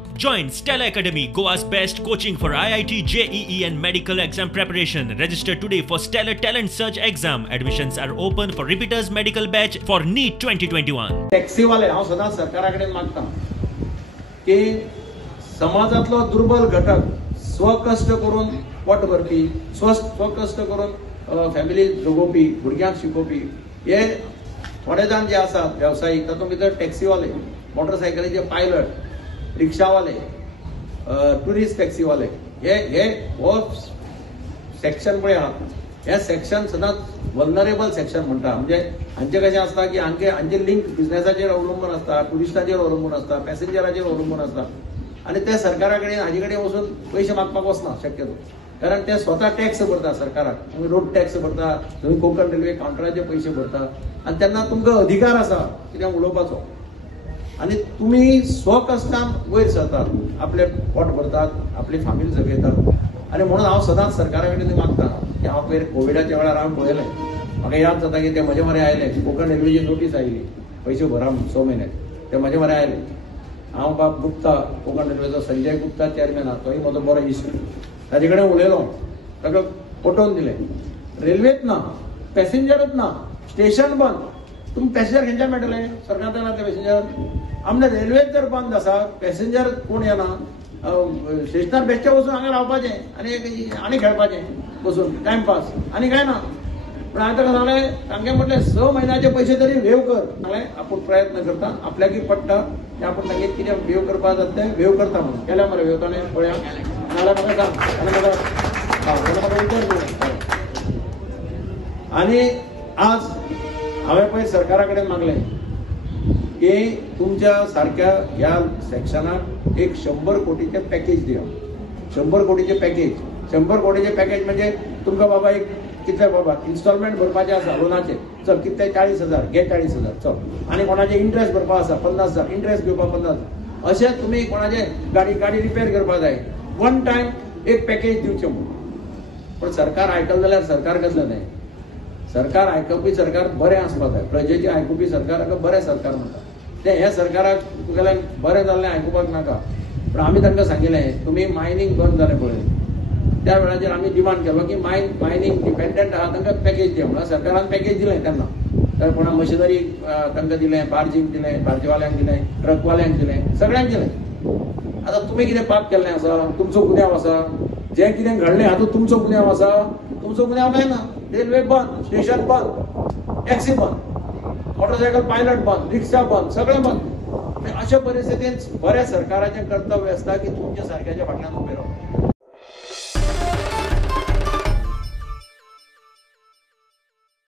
Join Stella Academy, Goa's best coaching for IIT, JEE and medical exam preparation. Register today for Stellar Talent Search exam. Admissions are open for repeaters medical batch for NEET 2021. टॅक्सीवाले हांव सदांच सरकाराकडे मागता की समाजातलो दुर्बल घटक स्वकष्ट करून पोट भरपी स्वकष्ट करून family जगोवपी भुरग्यांक शिकोवपी हे थोडे जाण जे आसात व्यावसायिक तातूंत भितर टॅक्सीवाले मोटरसायकलीचे पायलट रिक्षावाले टुरिस्ट टॅक्सीवाले हे हो सेक्शन पळय आहा हे सेक्शन सदांच वल्नरेबल सेक्शन म्हणटा म्हणजे हांचे कशें आसता की हांचे लिंक बिझनेसाचेर अवलंबून आसता टुरिस्टाचेर अवलंबून आसता पॅसेंजराचेर अवलंबून आसता आनी ते सरकारा कडेन हाजे कडेन वचून पयशे मागपाक वचना शक्यतो कारण ते स्वता टॅक्स भरता सरकाराक तुमी रोड टॅक्स भरता तुमी कोंकण रेल्वे कावंटराचे पयशे भरता आनी तेन्ना तुमकां अधिकार आसा कितें उलोवपाचो आणि तुम्ही स्वकष्टान वयर सरतात आपले पोट भरतात आपली फामील जगयतात आणि म्हणून हांव सदांच सरकारा कडेन मागता की हांव पयर कोविडाच्या वेळार हांव पळयलें म्हाका याद जाता की ते म्हजे मरे आयले कोंकण रेल्वेची नोटीस आयली पयशे भरा 6 म्हयने ते म्हजे मरे आयले हांव बाब गुप्ता कोंकण रेल्वेचो संजय गुप्ता चेअरमॅन आहा तोय म्हजो बरो इश्ट ताजे कडेन उलयलो ताका पटोवन दिलें रेल्वेत ना पॅसेंजरच ना स्टेशन बंद तुम्ही पॅसेंजर खंयच्यान मेळटले सरकारान ना ते पॅसेंजर आमचे रेल्वे जर बंद आसा पॅसेंजर कोण येना स्टेशनार बेश्टे वचून हांगा रावपाचें आनी खेळपाचें बसून टायमपास आनी काय ना पण आतां कशें जालें तांगे म्हटलें 6 म्हयन्याचे पयशे तरी वेव कर हांवें आपूण प्रयत्न करता आपल्याकय पडटा ते आपूण तांगे कितें वेव करपाक जाता तें वेव करता म्हणून केल्या मरे वेव ताणें पळया नाल्यार म्हाका सांग आनी आज हांवें पळय सरकारा कडेन मागलें की तुमच्या सारक्या ह्या सेक्शनाक एक 100 कोटीचे पॅकेज दिया 100 कोटीचे पॅकेज 100 कोटीचे पॅकेज म्हणजे तुमकां बाबा एक कितले बाबा इन्स्टॉलमेंट भरपाचे आसा लोनाचे चल कितले 40,000 घे 40,000 चल आनी कोणाचे इंट्रस्ट भरपा आसा 50,000 इंट्रस्ट घेवपा 50,000 अशें तुमी कोणाचे गाडी रिपेर करपा जाय वन टायम एक पॅकेज दिवचें म्हणून पण सरकार आयकलें जाल्यार सरकार कसलें न्हय सरकार आयकपी सरकार बरें आसपाक जाय प्रजेचें आयकुपी सरकार हाका बरें सरकार म्हणटा ते हे सरकाराक तुगेलें बरें जाल्लें आयकुपाक नाका पण आमी तांकां सांगिल्लें तुमी मायनींग बंद जालें पळय त्या वेळाचेर आमी डिमांड केलो की मायनींग डिपेंडंट आहा तांकां पॅकेज दिया म्हणून सरकारान पॅकेज दिलें तेन्ना तर कोणा मशिनरी तांकां दिलें बार्जींक दिलें बार्जीवाल्यांक दिलें ट्रकवाल्यांक दिलें सगळ्यांक दिलें आतां तुमी कितें पाप केल्लें आसा तुमचो गुन्यांव आसा जें कितें घडलें हातूंत तुमचो गुन्यांव आसा तुमचो गुन्यांव काय ना रेल्वे बंद स्टेशन बंद टॅक्सी बंद मोटरसायकल पायलट बंद रिक्षा बंद सगळें बंद अशा परिस्थितीत बऱ्या सरकाराचें कर्तव्य आसता की तुमच्या सारक्याच्या फाटल्यान उबे रावप